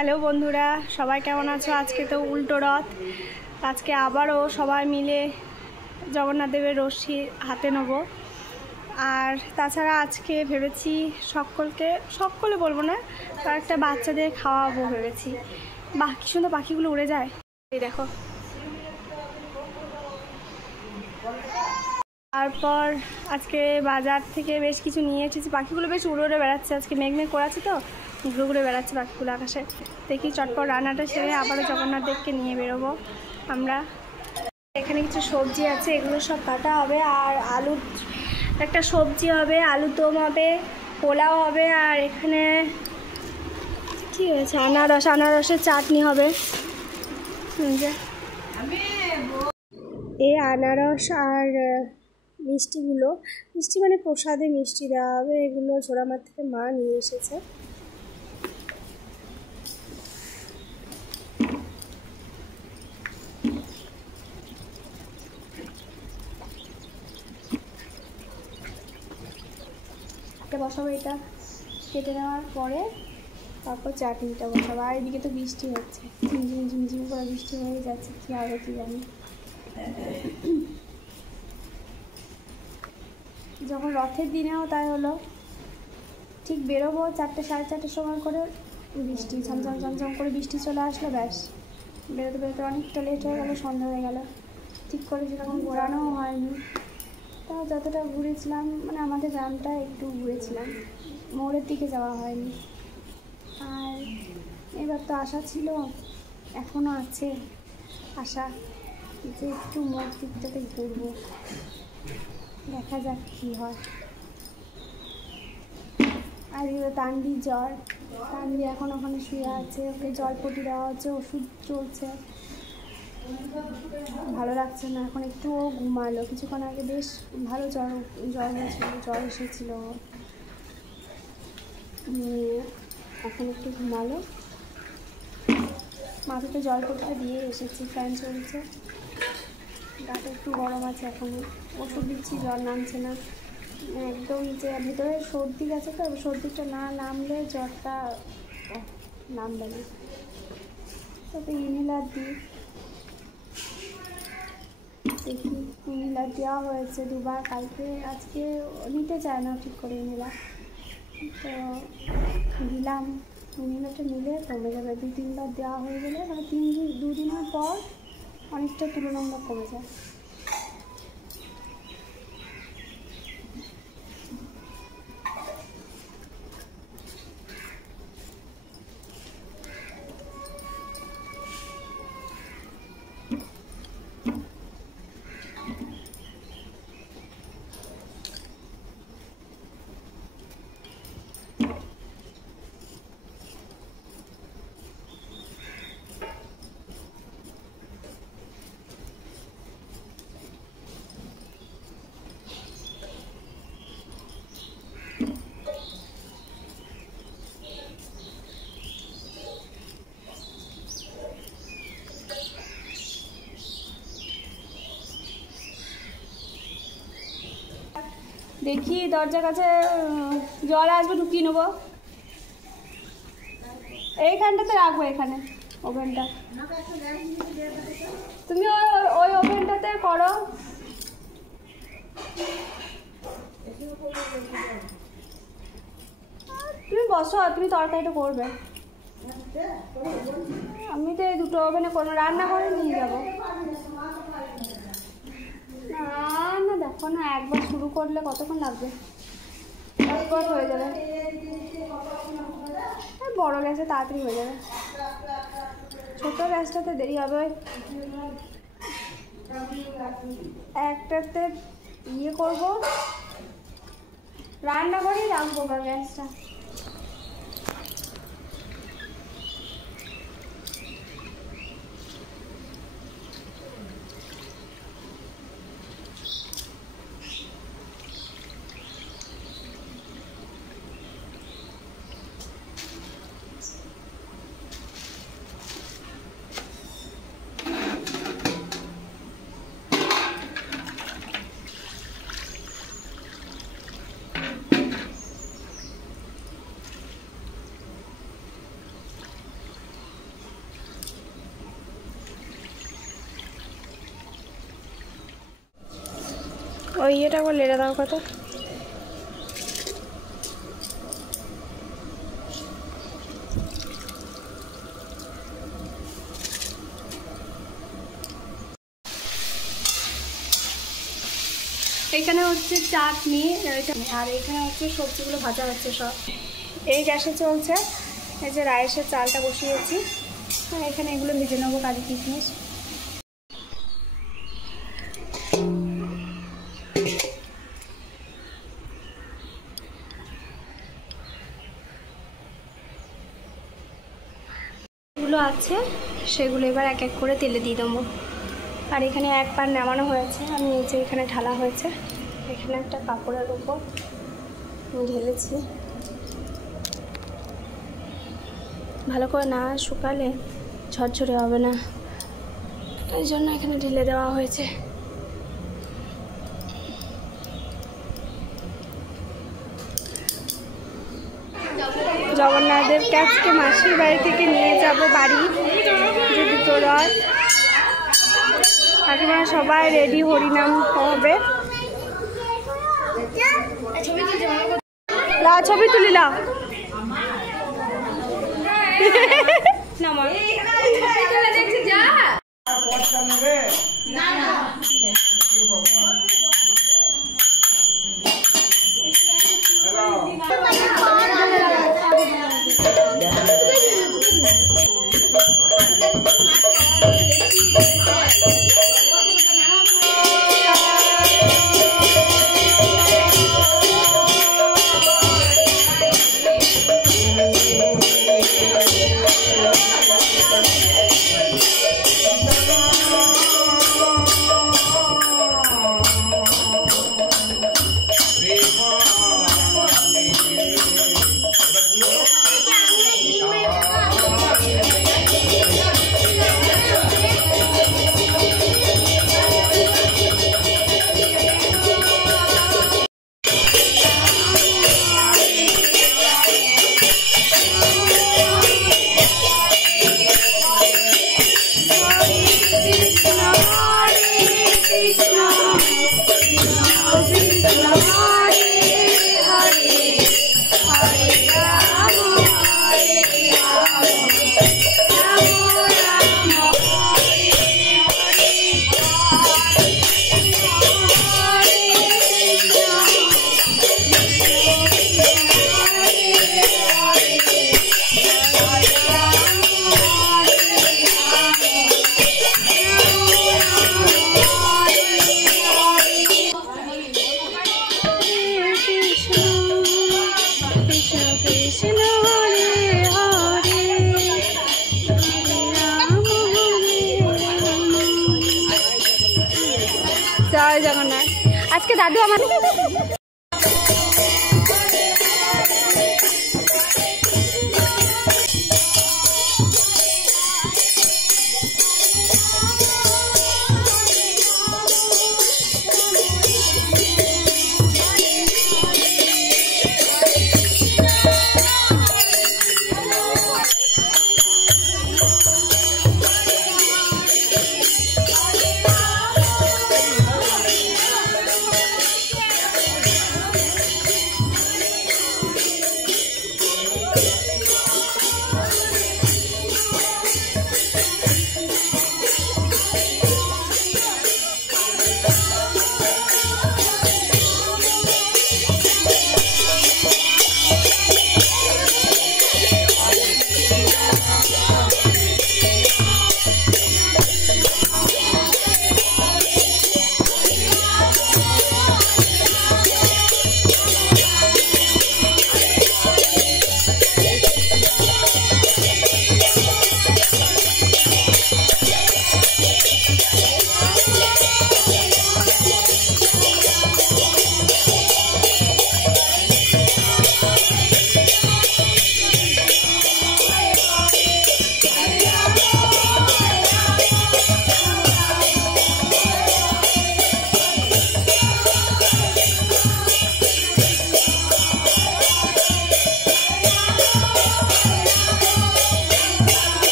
Hello বন্ধুরা, সবাই কেমন আছো? আজকে তো উল্টো রথ। আজকে আবারও সবাই মিলে জগন্নাথ দেবের রশ্মি হাতে নেব। আর তাছাড়া আজকে ভেবেছি সকলে বলবো না, কয়েকটা বাচ্চাদের খাওয়াবো ভেবেছি। বাহ, কি সুন্দর পাখিগুলো উড়ে যায়। এই দেখো। তারপর আজকে বাজার থেকে বেশ কিছু নিয়ে এসেছি। পাখিগুলো বেশ উড়ে উড়ে বেড়াচ্ছে, আজকে মেঘ করাচ্ছে তো ঘুরে ঘুরে বেড়াচ্ছে পাখিগুলো আকাশে। দেখি চটপট রান্নাটা সেরে আবারও জগন্নাথ দেবকে নিয়ে বেরোবো আমরা। এখানে কিছু সবজি আছে, এগুলো সব কাটা হবে। আর আলু একটা সবজি হবে, আলুর দম হবে, পোলাও হবে। আর এখানে কি হয়েছে, আনারসের চাটনি হবে। এই আনারস আর মিষ্টি মানে প্রসাদে মিষ্টি দেওয়া হবে। এগুলো ঝোড়ামার থেকে মা নিয়ে এসেছে। বসাবো, এটা কেটে নেওয়ার পরে তারপর চাটনিটা বসাবো। আর এদিকে তো বৃষ্টি হচ্ছে, ঝিমঝিম ঝিমঝিম করে বৃষ্টি হয়ে যাচ্ছে। কী হবে কি জানি। যখন রথের দিনেও তাই হলো, ঠিক বেরোবো 4টে সাড়ে 4টের সময় করে বৃষ্টি ঝমঝম ঝমঝম করে বৃষ্টি চলে আসলো। ব্যাস, বেরোতে বেরোতে অনেকটা লেট হয়ে গেলো, সন্ধ্যা হয়ে গেল। ঠিক করে সেরকম ঘোরানোও হয়নি। তাও যতটা ঘুরেছিলাম, মানে আমাদের গ্রামটা একটু ঘুরেছিলাম, মোড়ের দিকে যাওয়া হয়নি। আর এবার তো আশা ছিল, এখনও আছে আশা, যে একটু মোড় দিকটাতে ঘুরবো। দেখা যাক কী হয়। আর তানভি এখন ওখানে শুয়ে আছে, ওকে জলপটি দেওয়া হচ্ছে, ওষুধ চলছে, ভালো লাগছে না এখন। একটু ও ঘুমালো, কিছুক্ষণ আগে বেশ ভালো জ্বর এসেছিল। এখন একটু ঘুমালো, মাথাতে জলপটিটা দিয়ে এসেছি, ফ্যান চলছে, গাটা একটু গরম আছে এখনও। ওষুধ দিচ্ছি, জ্বর নামছে না একদম। যে ভিতরে সর্দি গেছে তো, সর্দিটা না নামলে জ্বরটা নামবে না। তবে ইনহেলার দিই, দেখি। ইনহেলার দেওয়া হয়েছে 2বার, কালকে আজকে নিতে চায় না ঠিক করে ইনহেলার, তো দিলাম। ইনহেলারটা নিলে কমে যাবে, 2-3বার দেওয়া হয়ে গেলে, মানে 2 দিনের পর অনেকটা তুলনামূলক কমে যায়। দেখি দরজার কাছে জল আসবে, ঢুকিয়ে নেবো। এইখানটাতে রাখবো, এখানে ওভেনটা। তুমি ওই ওভেনটাতে করো। তুমি বসো, তুমি তরকারিটা করবে। আমি তো এই 2টো ওভেনে করবো, রান্না করে নিয়ে যাবো। না দেখো না, একবার শুরু করলে কতক্ষণ লাগবে, একবার হয়ে যাবে। বড় গ্যাসে তাড়াতাড়ি হয়ে যাবে, ছোটো গ্যাসটাতে দেরি হবে। একটাতে করবো, রান্না করেই রাখবো গ্যাসটা। ওই ইয়েটা করে লেড়ে দাও কত। এখানে হচ্ছে চাটনি আর এখানে হচ্ছে সবজিগুলো ভাজা হচ্ছে সব। এই গ্যাসে চলছে। এই যে রাইসের চালটা বসিয়েছি আর এখানে এগুলো ভেজে নেবো, কাজু কিশমিশ। এগুলো আছে সেগুলো এবার এক এক করে তেলে দিয়ে দেবো। আর এখানে এক পার নামানো হয়েছে, আর নিচে এখানে ঢালা হয়েছে। এখানে একটা কাপড়ের উপর ঢেলেছি, ভালো করে না শুকালে ঝরঝরে হবে না, এই জন্য এখানে ঢেলে দেওয়া হয়েছে। জগন্নাথদেবকে আজকে মাসির বাড়ি থেকে নিয়ে যাব বাড়ি, যে দুটো রথ। আপনারা সবাই রেডি, হরিনাম হবে। ছবি তুলি লাও জয় জগন্নাথ। আজকে দাদু আমাদের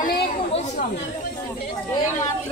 অনেক পরিশ্রম এই মাত্র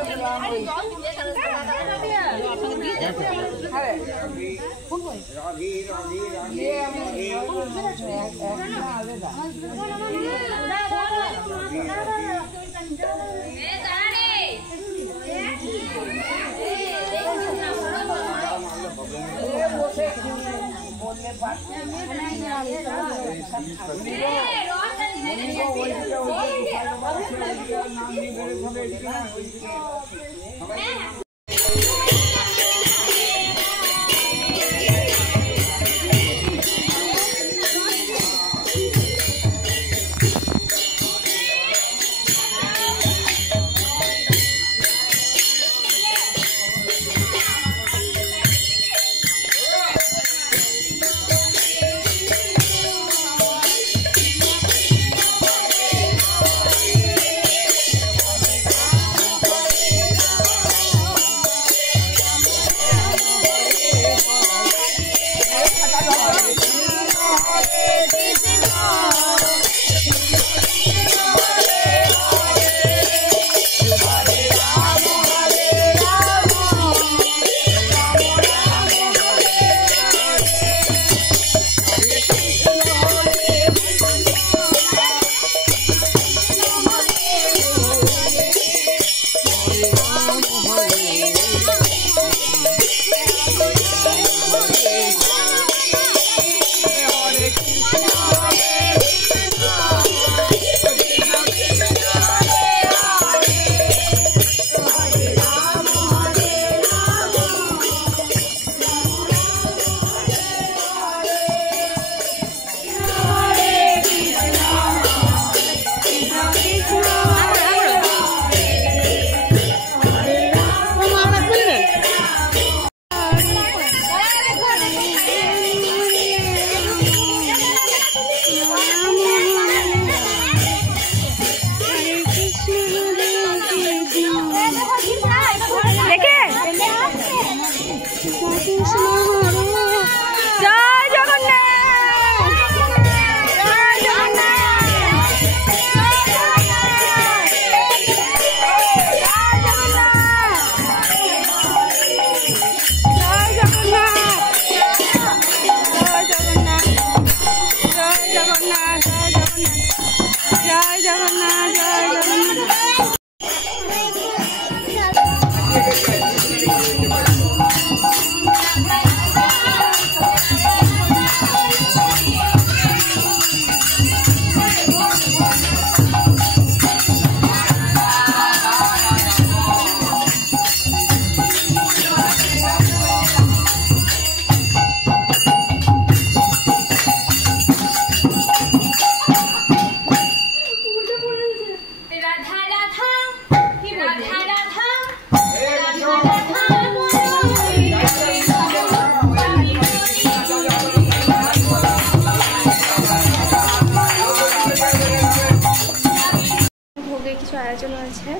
ভোগে কিছু আয়োজন আছে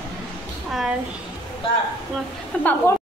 আর পাপড়